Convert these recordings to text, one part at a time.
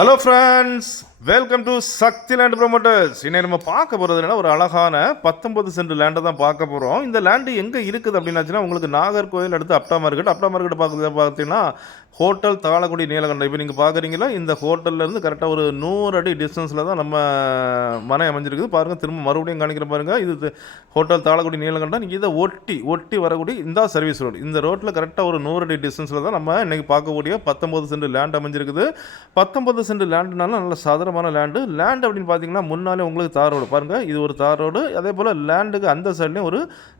Hello friends welcome to Shakti land promoters இன்னை நம்ம பார்க்க போகிறது என்னன்னா ஒரு அழகான பத்தொன்பது சென்ட் லேண்டை தான் பார்க்க போகிறோம் இந்த லேண்டு எங்கே இருக்குது அப்படின்னாச்சுன்னா உங்களுக்கு நாகர்கோவில் அடுத்து அப்டா மார்க்கெட் அப்டா மார்க்கெட் பார்க்குறது பார்த்தீங்கன்னா ஹோட்டல் தாளக்குடி நீலகண்டம். இப்போ நீங்கள் பார்க்குறீங்களா? இந்த ஹோட்டல்லேருந்து கரெக்டாக ஒரு நூறு அடி டிஸ்டன்ஸில் தான் நம்ம மனை அமைஞ்சிருக்குது. பாருங்கள் திரும்ப மறுபடியும் காணிக்கிற பாருங்கள் இது ஹோட்டல் தாளக்குடி நீலகண்டம். நீங்கள் இதை ஒட்டி ஒட்டி வரக்கூடிய இந்த சர்வீஸ் ரோடு இந்த ரோட்டில் கரெக்டாக ஒரு நூறு அடி டிஸ்டன்ஸில் தான் நம்ம இன்றைக்கி பார்க்கக்கூடிய பத்தொம்பது சென்ட் லேண்ட் அமைஞ்சிருக்குது. பத்தொம்பது சென்ட் லேண்டுனால நல்ல சதுரமான லேண்டு லேண்ட் அப்படின்னு பார்த்தீங்கன்னா முன்னாலே உங்களுக்கு தார் ரோடு. பாருங்கள் இது ஒரு தார் ரோடு. அதே போல் லேண்டுக்கு அந்த சைட்லேயும் ஒரு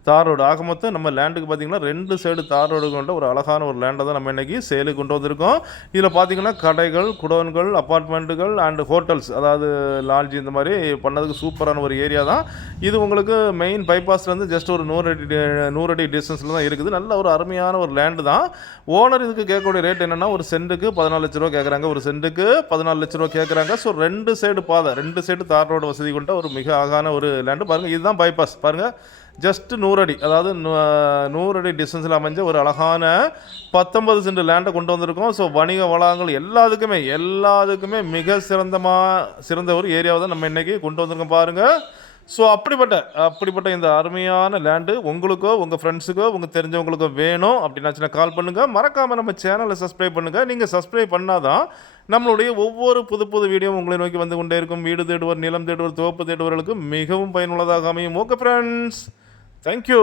தார் ரோடு. ஆக மொத்தம் நம்ம லேண்டுக்கு பார்த்தீங்கன்னா ரெண்டு சைடு தார் ரோடு கொண்ட ஒரு அழகான ஒரு லேண்டை தான் நம்ம இன்றைக்கி சேலுக்கு கொண்டு வந்திருக்கோம். இதில் பார்த்தீங்கன்னா கடைகள் குடோன்கள் அப்பார்ட்மெண்ட்டுகள் அண்டு ஹோட்டல்ஸ் அதாவது லாட்ஜ் இந்த மாதிரி பண்ணதுக்கு சூப்பரான ஒரு ஏரியா தான். இது உங்களுக்கு மெயின் பைபாஸ்லேருந்து ஜஸ்ட் ஒரு நூறு அடி நூறு அடி டிஸ்டன்ஸில் தான் இருக்குது. நல்ல ஒரு அருமையான ஒரு லேண்டு தான். ஓனர் இதுக்கு கேட்கக்கூடிய ரேட் என்னென்னா ஒரு சென்ட்டுக்கு பதினாலு லட்ச ரூபா கேட்குறாங்க ஒரு சென்ட்டுக்கு பதினாலு லட்ச ரூபா கேட்குறாங்க ஸோ ரெண்டு சைடு பாதை ரெண்டு சைடு தார் ரோடு வசதி கொண்ட ஒரு மிக அழகான ஒரு லேண்டு பாருங்கள் இதுதான் பைபாஸ் பாருங்கள் ஜஸ்ட் நூறு அடி அதாவது நூ- நூறு அடி டிஸ்டன்ஸில் அமைஞ்ச ஒரு அழகான பத்தொன்பது சென்ட் லேண்டை கொண்டு வந்திருக்கோம். ஸோ வணிக வளாகங்கள் எல்லாத்துக்குமே எல்லாத்துக்குமே மிக சிறந்தமாக சிறந்த ஒரு ஏரியாவை தான் நம்ம இன்றைக்கி கொண்டு வந்திருக்கோம் பாருங்கள் ஸோ அப்படிப்பட்ட அப்படிப்பட்ட இந்த அருமையான லேண்டு உங்களுக்கோ உங்கள் ஃப்ரெண்ட்ஸுக்கோ உங்கள் தெரிஞ்சவங்களுக்கோ வேணும். அப்படின்னாச்சுன்னா கால் பண்ணுங்கள் மறக்காமல் நம்ம சேனலை சப்ஸ்கிரைப் பண்ணுங்கள் நீங்கள் சப்ஸ்கிரைப் பண்ணாதான் நம்மளுடைய ஒவ்வொரு புது புது வீடியோ உங்களை நோக்கி வந்து கொண்டே இருக்கும். வீடு தேடுவர் நிலம் தேடுவர் தோப்பு தேடுவர்களுக்கு மிகவும் பயனுள்ளதாக அமையும். Okay friends thank you